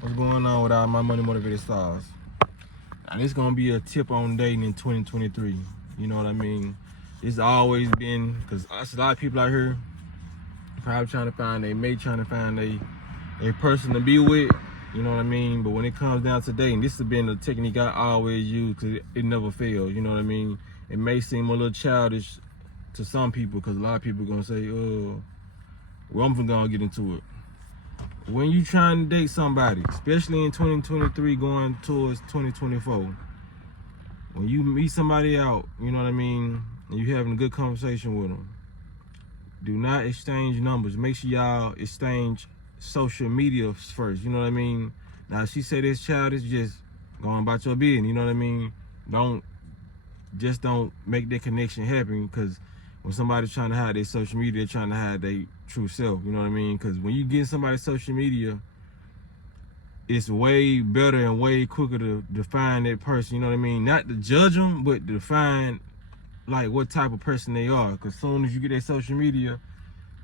What's going on with all my money motivated stars? And it's gonna be a tip on dating in 2023. You know what I mean? It's always been, because there's a lot of people out here probably trying to find a mate, trying to find a person to be with. You know what I mean? But when it comes down to dating, this has been the technique I always use because it never fails. You know what I mean? It may seem a little childish to some people because a lot of people are gonna say, "Oh, well, I'm gonna get into it." When you trying to date somebody, especially in 2023 going towards 2024, when you meet somebody out, you know what I mean, and you having a good conversation with them, do not exchange numbers. Make sure y'all exchange social media first, you know what I mean? Now, if she say this child is just going about your business, you know what I mean? Don't make that connection happen, because when somebody's trying to hide their social media, they're trying to hide their true self, you know what I mean? Because when you get somebody's social media, it's way better and way quicker to define that person, you know what I mean? Not to judge them, but to define like what type of person they are. Because as soon as you get their social media,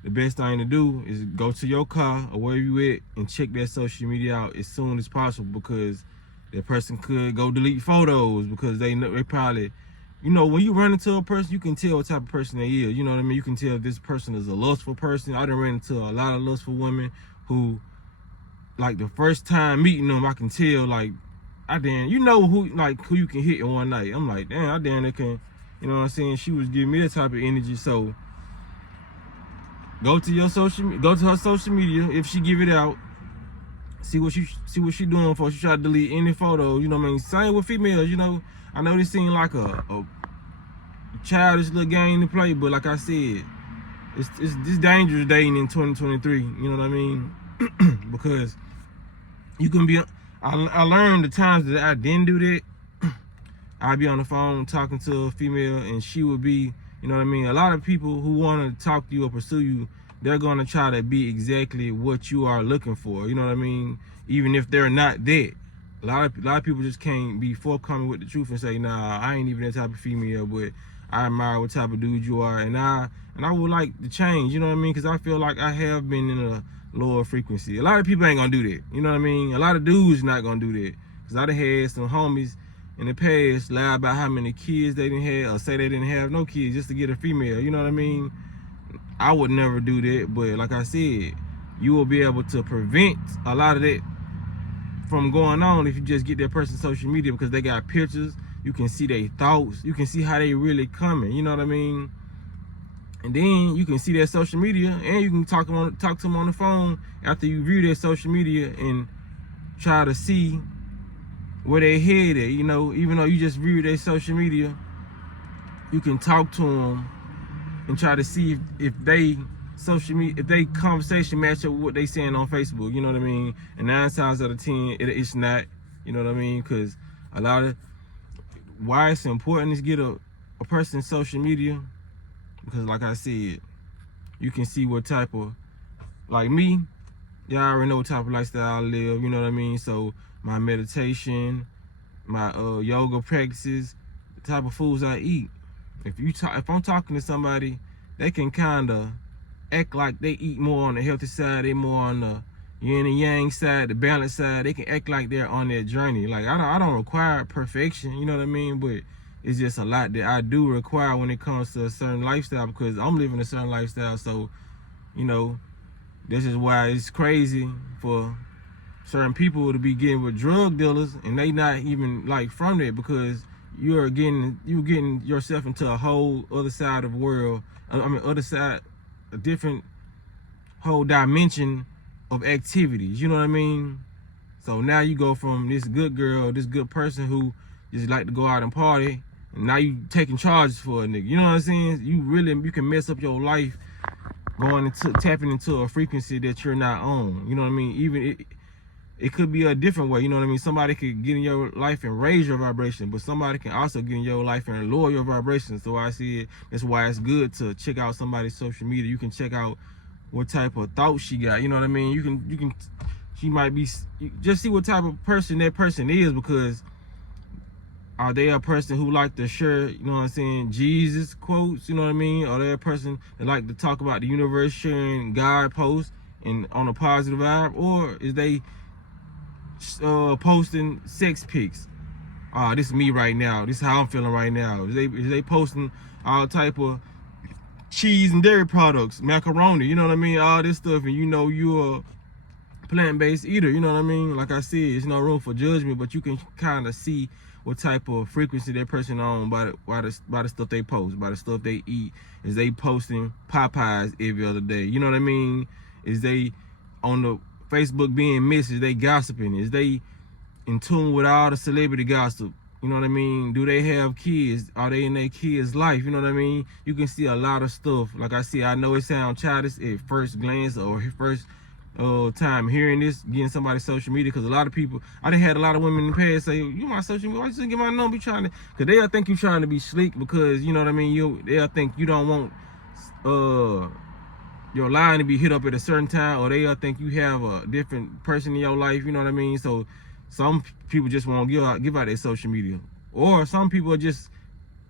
the best thing to do is go to your car or wherever you at and check that social media out as soon as possible, because that person could go delete photos because they know, they probably, you know, when you run into a person, you can tell what type of person they is. You know what I mean? You can tell if this person is a lustful person. I done ran into a lot of lustful women who, like, the first time meeting them, I can tell, like, you know who you can hit in one night. I'm like, damn, I damn, they can, you know what I'm saying? She was giving me that type of energy. So go to her social media. If she give it out, see what she doing for. She try to delete any photos. You know what I mean? Same with females. You know, I know this seems like a childish little game to play, but like I said, it's dangerous dating in 2023. You know what I mean? Because you can be. I learned the times that I didn't do that. I'd be on the phone talking to a female, and she would be, you know what I mean? A lot of people who want to talk to you or pursue you, they're going to try to be exactly what you are looking for. You know what I mean? Even if they're not that. A lot of people just can't be forthcoming with the truth and say, nah, I ain't even that type of female, but I admire what type of dude you are, and I would like to change, you know what I mean? Because I feel like I have been in a lower frequency. A lot of people ain't gonna do that, you know what I mean? A lot of dudes not gonna do that. Because I done had some homies in the past lie about how many kids they didn't have, or say they didn't have no kids just to get a female, you know what I mean? I would never do that, but like I said, you will be able to prevent a lot of that from going on if you just get that person's social media, because they got pictures, you can see their thoughts, you can see how they really coming, you know what I mean? And then you can see their social media, and you can talk to them on the phone after you view their social media and try to see where they head at, you know. Even though you just view their social media, you can talk to them and try to see if they conversation match up with what they saying on Facebook, you know what I mean? And 9 times out of 10, it's not, you know what I mean? Because a lot of why it's important is get a person's social media, because like I said, you can see what type of, like me, y'all already know what type of lifestyle I live, you know what I mean? So my meditation, my yoga practices, the type of foods I eat. If I'm talking to somebody, they can kind of act like they eat more on the healthy side, they more on the yin and yang side, the balance side. They can act like they're on their journey. Like I don't require perfection, you know what I mean? But it's just a lot that I do require when it comes to a certain lifestyle, because I'm living a certain lifestyle. So, you know, this is why it's crazy for certain people to be getting with drug dealers and they not even like from that, because you're getting yourself into a whole other side of the world. I mean, other side, a different whole dimension of activities, you know what I mean? So now you go from this good girl, this good person who just like to go out and party, and now you taking charges for a nigga, you know what I'm saying? You can mess up your life tapping into a frequency that you're not on, you know what I mean? Even it could be a different way, you know what I mean? Somebody could get in your life and raise your vibration, but somebody can also get in your life and lower your vibration. So I see it, that's why it's good to check out somebody's social media. You can check out what type of thoughts she got, you know what I mean? She might be, just see what type of person that person is, because are they a person who like to share, you know what I'm saying, Jesus quotes, you know what I mean? Are they a person that like to talk about the universe, sharing God posts and on a positive vibe? Or is they posting sex pics. This is me right now. This is how I'm feeling right now. Is they posting all type of cheese and dairy products, macaroni, you know what I mean? All this stuff, and you know you're a plant-based eater, you know what I mean? Like I said, there's no room for judgment, but you can kind of see what type of frequency that person on by the stuff they post, by the stuff they eat. Is they posting Popeyes every other day? You know what I mean? Is they on the Facebook being missed? Is they gossiping? Is they in tune with all the celebrity gossip? You know what I mean? Do they have kids? Are they in their kids' life? You know what I mean? You can see a lot of stuff. Like I said, I know it sounds childish at first glance or first time hearing this, getting somebody's social media, because a lot of people, I done had a lot of women in the past say, you my social media, why you just get my number? You trying to, because they'll think you trying to be slick, because you know what I mean, they'll think you don't want your line to be hit up at a certain time, or they'll think you have a different person in your life, you know what I mean? So some people just won't give out their social media, or some people just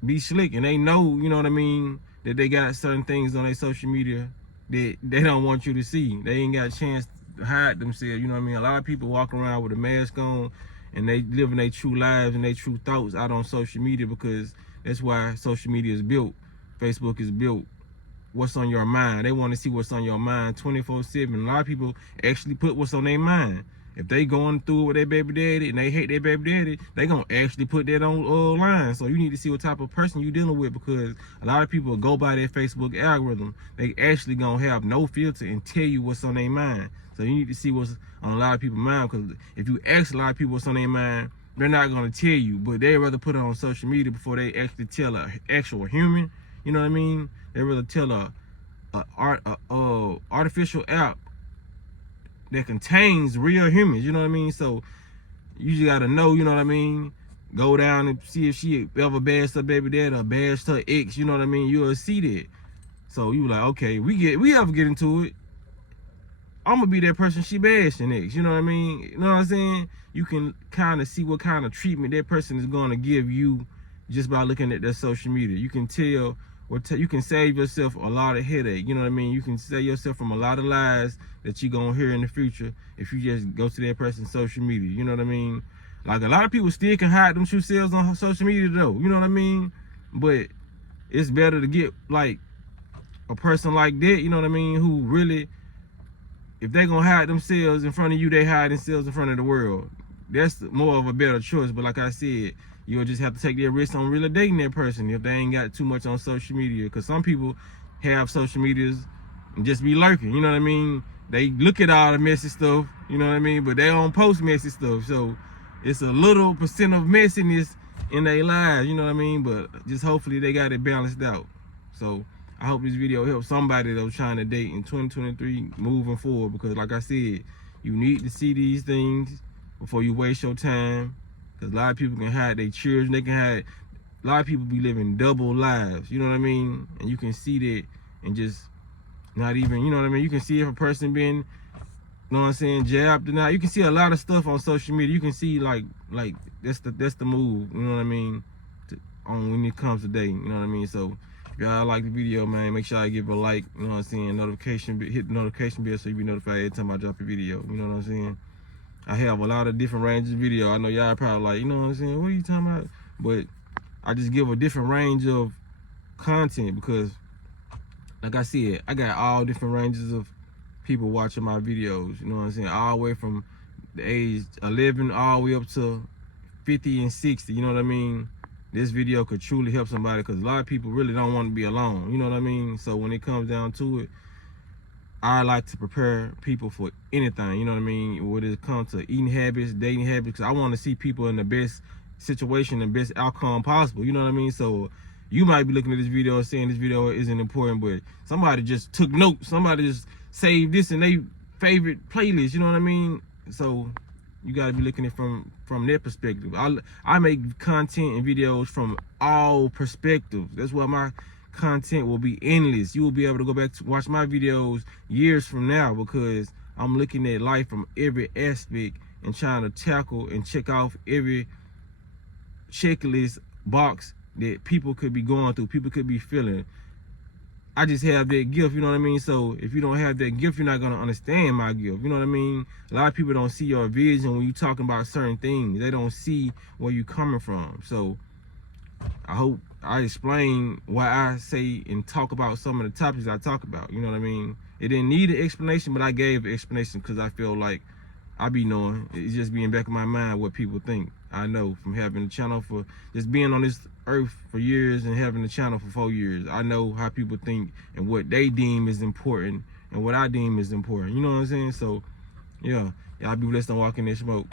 be slick and they know, you know what I mean, that they got certain things on their social media that they don't want you to see. They ain't got a chance to hide themselves, you know what I mean? A lot of people walk around with a mask on and they living their true lives and their true thoughts out on social media, because that's why social media is built. Facebook is built. What's on your mind? They want to see what's on your mind 24/7. A lot of people actually put what's on their mind. If they going through it with their baby daddy and they hate their baby daddy, they gonna actually put that on line. So you need to see what type of person you dealing with, because a lot of people go by their Facebook algorithm. They actually gonna have no filter and tell you what's on their mind. So you need to see what's on a lot of people's mind, because if you ask a lot of people what's on their mind, they're not gonna tell you, but they rather put it on social media before they actually tell an actual human. You know what I mean? They rather tell a artificial app that contains real humans, you know what I mean? So you just gotta know, you know what I mean? Go down and see if she ever bashed her baby dad or bashed her ex, you know what I mean? You'll see that. So you like, okay, we ever get into it, I'm gonna be that person she bashing ex, you know what I mean? You know what I'm saying? You can kind of see what kind of treatment that person is gonna give you just by looking at their social media. You can tell, you can save yourself a lot of headache, you know what I mean? You can save yourself from a lot of lies that you're gonna hear in the future if you just go to that person's social media, you know what I mean? Like, a lot of people still can hide them true selves on social media though, you know what I mean? But it's better to get like a person like that, you know what I mean, who really, if they gonna hide themselves in front of you, they hide themselves in front of the world. That's more of a better choice. But like I said, you'll just have to take that risk on really dating that person if they ain't got too much on social media. Because some people have social medias and just be lurking, you know what I mean? They look at all the messy stuff, you know what I mean? But they don't post messy stuff. So it's a little percent of messiness in their lives, you know what I mean? But just hopefully they got it balanced out. So I hope this video helps somebody that was trying to date in 2023 moving forward, because like I said, you need to see these things before you waste your time, because a lot of people can hide their children. They can hide, a lot of people be living double lives, you know what I mean? And you can see that and just not even, you know what I mean? You can see if a person been, you know what I'm saying, jabbed or not. You can see a lot of stuff on social media. You can see like that's the move, you know what I mean, on when it comes to dating, you know what I mean? So if y'all like the video, man, make sure I give it a like, you know what I'm saying, notification, hit the notification bell so you be notified every time I drop a video, you know what I'm saying? I have a lot of different ranges of video. I know y'all probably like, you know what I'm saying, what are you talking about? But I just give a different range of content, because like I said, I got all different ranges of people watching my videos, you know what I'm saying, all the way from the age 11 all the way up to 50 and 60, you know what I mean? This video could truly help somebody, because a lot of people really don't want to be alone, you know what I mean? So when it comes down to it, I like to prepare people for anything, you know what I mean? When it comes to eating habits, dating habits, because I want to see people in the best situation and best outcome possible, you know what I mean? So you might be looking at this video and saying this video isn't important, but somebody just took notes, somebody just saved this in their favorite playlist, you know what I mean? So you got to be looking at it from their perspective. I make content and videos from all perspectives. That's why my content will be endless. You will be able to go back to watch my videos years from now, because I'm looking at life from every aspect and trying to tackle and check off every checklist box that people could be going through, people could be feeling. I just have that gift, you know what I mean? So if you don't have that gift, you're not gonna understand my gift, you know what I mean? A lot of people don't see your vision when you talking about certain things. They don't see where you coming from. So I hope I explain why I say and talk about some of the topics I talk about, you know what I mean? It didn't need an explanation, but I gave an explanation because I feel like I be knowing. It's just being back in my mind what people think. I know from having a channel for just being on this earth for years and having a channel for 4 years. I know how people think and what they deem is important and what I deem is important. You know what I'm saying? So, yeah, y'all be blessed and walk in this smoke.